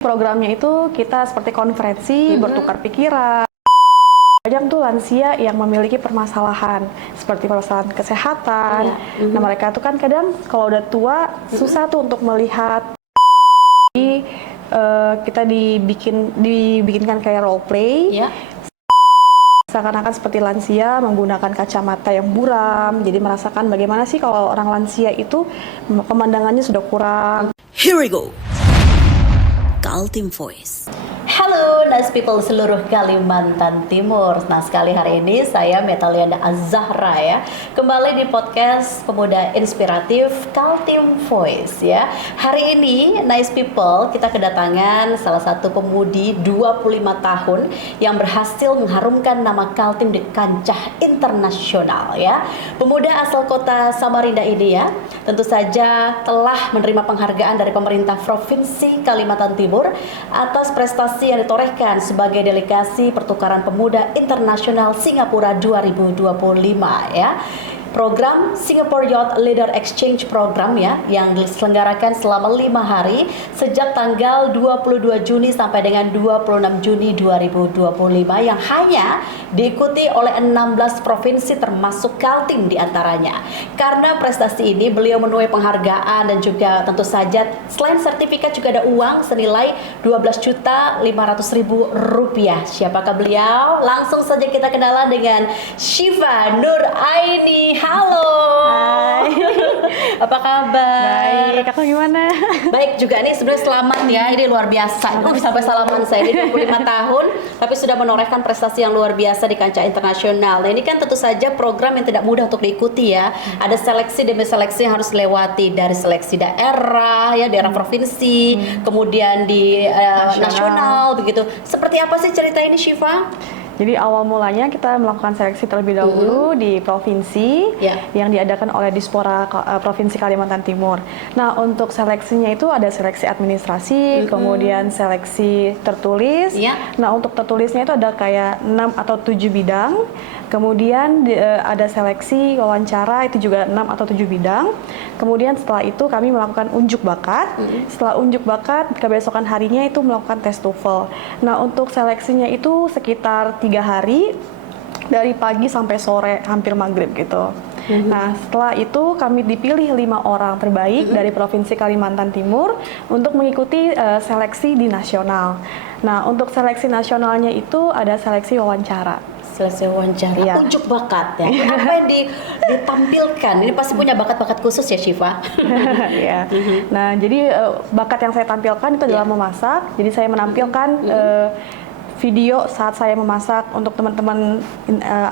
Programnya itu kita seperti konferensi, bertukar pikiran. Banyak tuh lansia yang memiliki permasalahan seperti permasalahan kesehatan. Nah, mereka tuh kan kadang kalau udah tua susah tuh untuk melihat. Jadi kita dibikinkan kayak role play. Seakan-akan seperti lansia menggunakan kacamata yang buram. Jadi merasakan bagaimana sih kalau orang lansia itu pemandangannya sudah kurang. Here we go. Kaltim Voice. Halo nice people seluruh Kalimantan Timur. Nah, sekali hari ini saya Metalianda Az-Zahra ya, kembali di podcast Pemuda Inspiratif Kaltim Voice ya. Hari ini nice people kita kedatangan salah satu pemudi 25 tahun yang berhasil mengharumkan nama Kaltim di kancah internasional ya. Pemuda asal kota Samarinda ini ya, tentu saja telah menerima penghargaan dari pemerintah Provinsi Kalimantan Timur atas prestasi yang ditorehkan sebagai delegasi pertukaran pemuda internasional Singapura 2025 ya. Program Singapore Youth Leader Exchange Program ya, yang diselenggarakan selama 5 hari sejak tanggal 22 Juni sampai dengan 26 Juni 2025 yang hanya diikuti oleh 16 provinsi termasuk Kaltim diantaranya. Karena prestasi ini beliau menuai penghargaan dan juga tentu saja selain sertifikat juga ada uang senilai 12.500.000 rupiah. Siapakah beliau? Langsung saja kita kenalan dengan Syifa Nur Aini. Halo. Hai. Apa kabar? Baik, kakak gimana? Baik juga nih, sebenarnya selamat ya, ini luar biasa. Sampai salaman saya, ini 25 tahun tapi sudah menorehkan prestasi yang luar biasa di kancah internasional. Nah, ini kan tentu saja program yang tidak mudah untuk diikuti ya. Ada seleksi demi seleksi yang harus dilewati, dari seleksi daerah ya, daerah provinsi, kemudian di nasional begitu. Seperti apa sih cerita ini, Syifa? Jadi awal mulanya kita melakukan seleksi terlebih dahulu di provinsi yang diadakan oleh Dispora Provinsi Kalimantan Timur. Nah, untuk seleksinya itu ada seleksi administrasi, kemudian seleksi tertulis. Nah, untuk tertulisnya itu ada kayak 6 atau 7 bidang. Kemudian ada seleksi wawancara, itu juga 6 atau 7 bidang. Kemudian setelah itu kami melakukan unjuk bakat. Setelah unjuk bakat, kebesokan harinya itu melakukan tes TOEFL. Nah, untuk seleksinya itu sekitar 3 hari, dari pagi sampai sore, hampir maghrib gitu. Nah, setelah itu kami dipilih 5 orang terbaik dari Provinsi Kalimantan Timur untuk mengikuti seleksi di nasional. Nah, untuk seleksi nasionalnya itu ada seleksi wawancara. Seleksi wawancara, unjuk bakat ya. Apa yang ditampilkan? Ini pasti punya bakat-bakat khusus ya, Syifa? Ya. Nah, jadi bakat yang saya tampilkan itu adalah memasak. Jadi saya menampilkan video saat saya memasak untuk teman-teman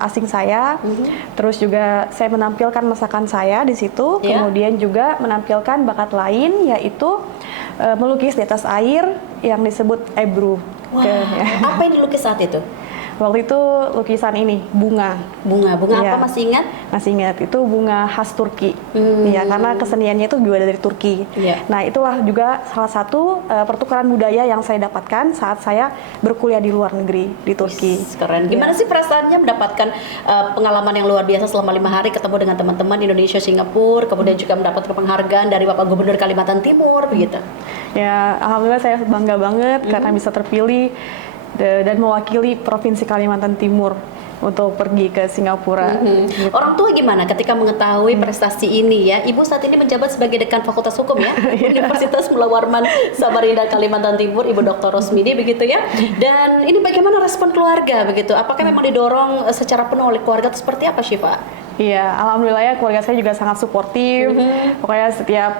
asing saya. Terus juga saya menampilkan masakan saya di situ. Kemudian juga menampilkan bakat lain, yaitu melukis di atas air yang disebut ebru. Apa yang dilukis saat itu? Waktu itu lukisan ini, bunga. Bunga apa, masih ingat? Masih ingat, itu bunga khas Turki. Ya, karena keseniannya itu juga dari Turki. Nah, itulah juga salah satu pertukaran budaya yang saya dapatkan saat saya berkuliah di luar negeri, di Turki. Keren. Gimana sih perasaannya mendapatkan pengalaman yang luar biasa selama 5 hari, ketemu dengan teman-teman di Indonesia, Singapura, kemudian juga mendapatkan penghargaan dari Bapak Gubernur Kalimantan Timur, begitu? Ya, alhamdulillah saya bangga banget karena bisa terpilih dan mewakili Provinsi Kalimantan Timur untuk pergi ke Singapura. Gitu. Orang tua gimana ketika mengetahui prestasi ini ya? Ibu saat ini menjabat sebagai Dekan Fakultas Hukum ya, Universitas Mula Warman Samarinda Kalimantan Timur, Ibu Dr. Rosmini begitu ya. Dan ini bagaimana respon keluarga begitu? Apakah memang didorong secara penuh oleh keluarga atau seperti apa, Syifa? Iya, alhamdulillah ya, keluarga saya juga sangat suportif. Pokoknya setiap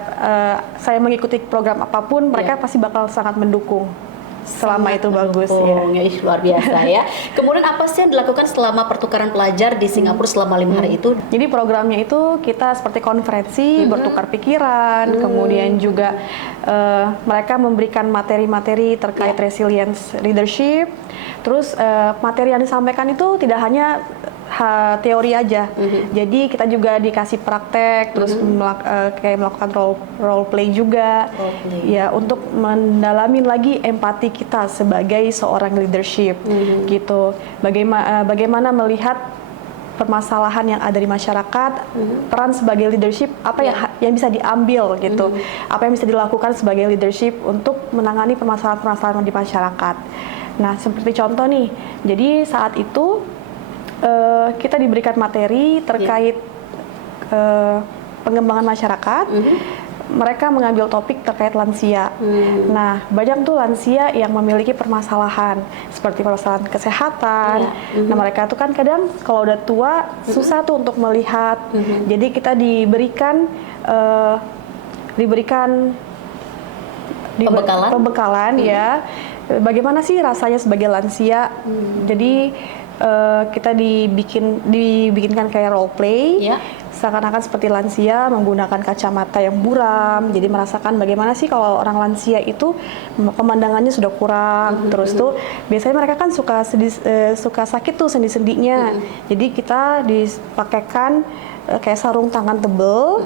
saya mengikuti program apapun, mereka pasti bakal sangat mendukung. Selama itu bagus ya. Luar biasa ya. Kemudian apa sih yang dilakukan selama pertukaran pelajar di Singapura selama 5 hari itu? Jadi programnya itu kita seperti konferensi, bertukar pikiran, kemudian juga mereka memberikan materi-materi terkait resilience leadership. Terus materi yang disampaikan itu tidak hanya teori aja. Jadi kita juga dikasih praktek, terus kayak melakukan role play juga. Ya, untuk mendalamin lagi empati kita sebagai seorang leadership gitu. Bagaimana melihat permasalahan yang ada di masyarakat, peran sebagai leadership apa yang bisa diambil gitu, apa yang bisa dilakukan sebagai leadership untuk menangani permasalahan-permasalahan di masyarakat. Nah, seperti contoh nih, jadi saat itu kita diberikan materi terkait pengembangan masyarakat. Mereka mengambil topik terkait lansia. Nah, banyak tuh lansia yang memiliki permasalahan seperti permasalahan kesehatan. Nah, mereka tuh kan kadang kalau udah tua susah tuh untuk melihat. Jadi kita diberikan pembekalan ya. Bagaimana sih rasanya sebagai lansia? Jadi kita dibikinkan kayak role play. Seakan-akan seperti lansia menggunakan kacamata yang buram, jadi merasakan bagaimana sih kalau orang lansia itu pemandangannya sudah kurang, terus tuh biasanya mereka kan suka sakit tuh sendi-sendinya, jadi kita dipakaikan kayak sarung tangan tebel.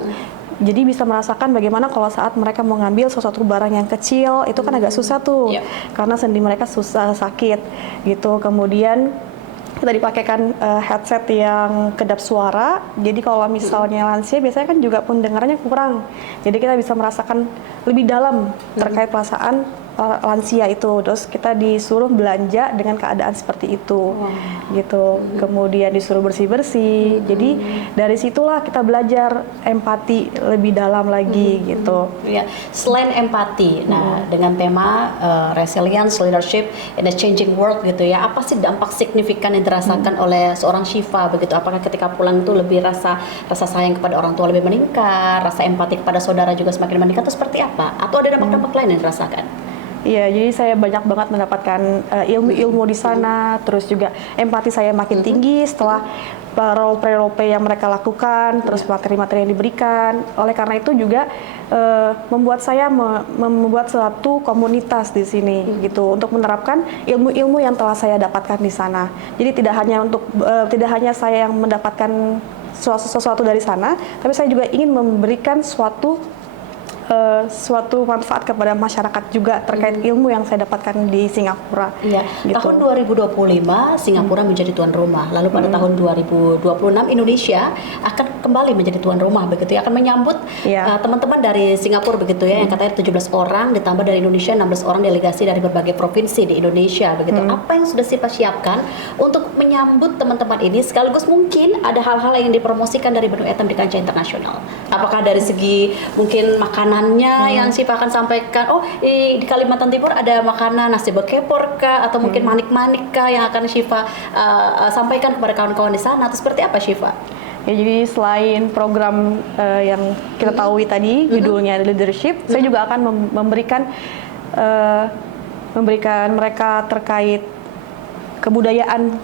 Jadi bisa merasakan bagaimana kalau saat mereka mau ngambil sesuatu barang yang kecil, itu kan agak susah tuh, karena sendi mereka susah sakit gitu. Kemudian kita dipakaikan headset yang kedap suara, jadi kalau misalnya lansia biasanya kan juga pendengarannya kurang, jadi kita bisa merasakan lebih dalam terkait perasaan lansia itu. Terus kita disuruh belanja dengan keadaan seperti itu, gitu. Kemudian disuruh bersih-bersih. Jadi dari situlah kita belajar empati lebih dalam lagi, gitu. Ya, selain empati, nah dengan tema resilience leadership in a changing world gitu ya, apa sih dampak signifikan yang dirasakan oleh seorang Syifa begitu? Apakah ketika pulang itu lebih rasa sayang kepada orang tua lebih meningkat, rasa empati kepada saudara juga semakin meningkat, atau seperti apa? Atau ada dampak-dampak lain yang dirasakan? Iya, jadi saya banyak banget mendapatkan ilmu-ilmu di sana, terus juga empati saya makin tinggi setelah role-play yang mereka lakukan, terus materi-materi yang diberikan. Oleh karena itu juga membuat saya membuat suatu komunitas di sini gitu, untuk menerapkan ilmu-ilmu yang telah saya dapatkan di sana. Jadi tidak hanya saya yang mendapatkan sesuatu dari sana, tapi saya juga ingin memberikan suatu manfaat kepada masyarakat juga terkait ilmu yang saya dapatkan di Singapura. Iya. Gitu. Tahun 2025 Singapura menjadi tuan rumah. Lalu pada tahun 2026 Indonesia akan kembali menjadi tuan rumah begitu ya, akan menyambut teman-teman dari Singapura begitu ya, yang katanya 17 orang ditambah dari Indonesia 16 orang delegasi dari berbagai provinsi di Indonesia begitu. Apa yang sudah Syifa siapkan untuk menyambut teman-teman ini, sekaligus mungkin ada hal-hal yang dipromosikan dari Benua Etam di kancah internasional? Apakah dari segi mungkin makanan yang Syifa akan sampaikan, di Kalimantan Timur ada makanan nasi bekepor kah, atau mungkin manik-manik kah yang akan Syifa sampaikan kepada kawan-kawan di sana, atau seperti apa Syifa? Ya, jadi selain program yang kita tahu tadi judulnya leadership, saya juga akan memberikan mereka terkait kebudayaan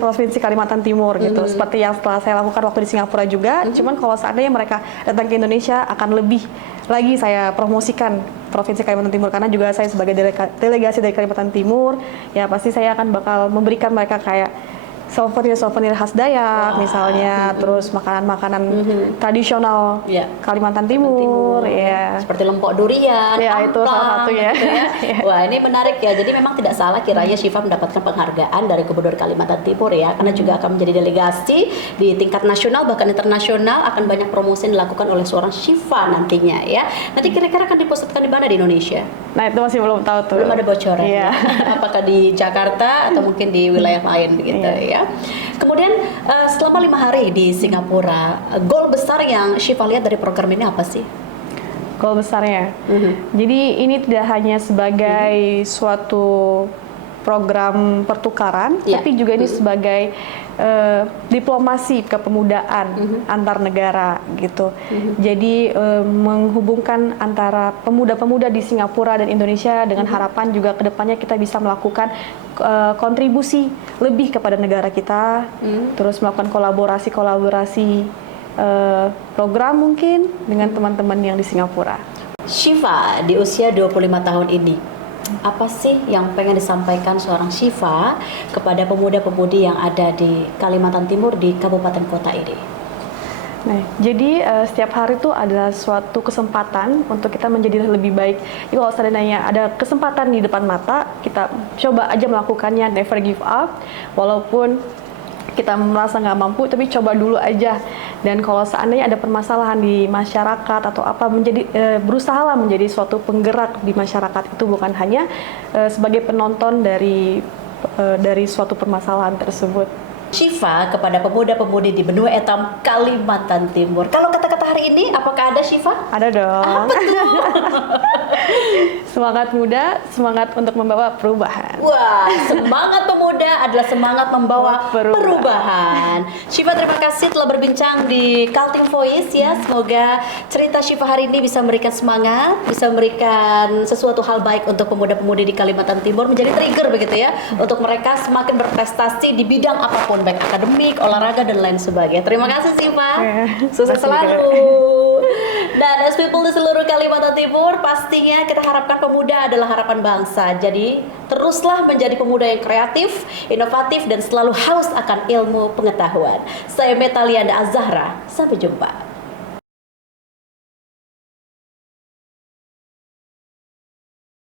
provinsi Kalimantan Timur gitu, seperti yang setelah saya lakukan waktu di Singapura juga. Cuman kalau seandainya mereka datang ke Indonesia, akan lebih lagi saya promosikan provinsi Kalimantan Timur, karena juga saya sebagai delegasi dari Kalimantan Timur, ya pasti saya akan bakal memberikan mereka kayak souvenir khas Dayak misalnya, terus makanan-makanan tradisional Kalimantan Timur, ya. Seperti lempok durian, ya itu salah satunya. Gitu ya. Wah, ini menarik ya. Jadi memang tidak salah kiranya Syifa mendapatkan penghargaan dari Gubernur Kalimantan Timur ya, karena juga akan menjadi delegasi di tingkat nasional bahkan internasional. Akan banyak promosi yang dilakukan oleh seorang Syifa nantinya ya. Nanti kira-kira akan dipusatkan di mana di Indonesia? Nah, itu masih belum tahu tuh. Belum ada bocoran. Ya. Apakah di Jakarta atau mungkin di wilayah lain begitu ya. Kemudian selama 5 hari di Singapura, goal besar yang Syifa lihat dari program ini apa sih? Goal besarnya, jadi ini tidak hanya sebagai suatu program pertukaran, tapi juga ini sebagai diplomasi kepemudaan antar negara gitu. Jadi menghubungkan antara pemuda-pemuda di Singapura dan Indonesia dengan harapan juga kedepannya kita bisa melakukan kontribusi lebih kepada negara kita, terus melakukan kolaborasi program mungkin dengan teman-teman yang di Singapura. Syifa di usia 25 tahun ini, apa sih yang pengen disampaikan seorang Syifa kepada pemuda-pemudi yang ada di Kalimantan Timur di kabupaten kota ini? Nah, jadi setiap hari itu adalah suatu kesempatan untuk kita menjadi lebih baik. Jadi kalau seandainya ada kesempatan di depan mata, kita coba aja melakukannya, never give up. Walaupun kita merasa nggak mampu, tapi coba dulu aja. Dan kalau seandainya ada permasalahan di masyarakat atau apa, berusahalah menjadi suatu penggerak di masyarakat itu, bukan hanya sebagai penonton dari suatu permasalahan tersebut. Syifa kepada pemuda-pemudi di Benua Etam, Kalimantan Timur. Kalau kata-kata hari ini, apakah ada Syifa? Ada dong. Semangat muda, semangat untuk membawa perubahan. Wah, semangat pemuda adalah semangat membawa perubahan. Syifa, terima kasih telah berbincang di Kaltim Voice ya. Semoga cerita Syifa hari ini bisa memberikan semangat, bisa memberikan sesuatu hal baik untuk pemuda-pemudi di Kalimantan Timur, menjadi trigger begitu ya, untuk mereka semakin berprestasi di bidang apapun, baik akademik, olahraga dan lain sebagainya. Terima kasih Syifa. Sukses selalu. Dan as people di seluruh Kalimantan Timur, pastinya kita harapkan pemuda adalah harapan bangsa. Jadi teruslah menjadi pemuda yang kreatif, inovatif, dan selalu haus akan ilmu pengetahuan. Saya Metalianda Az-Zahra, sampai jumpa.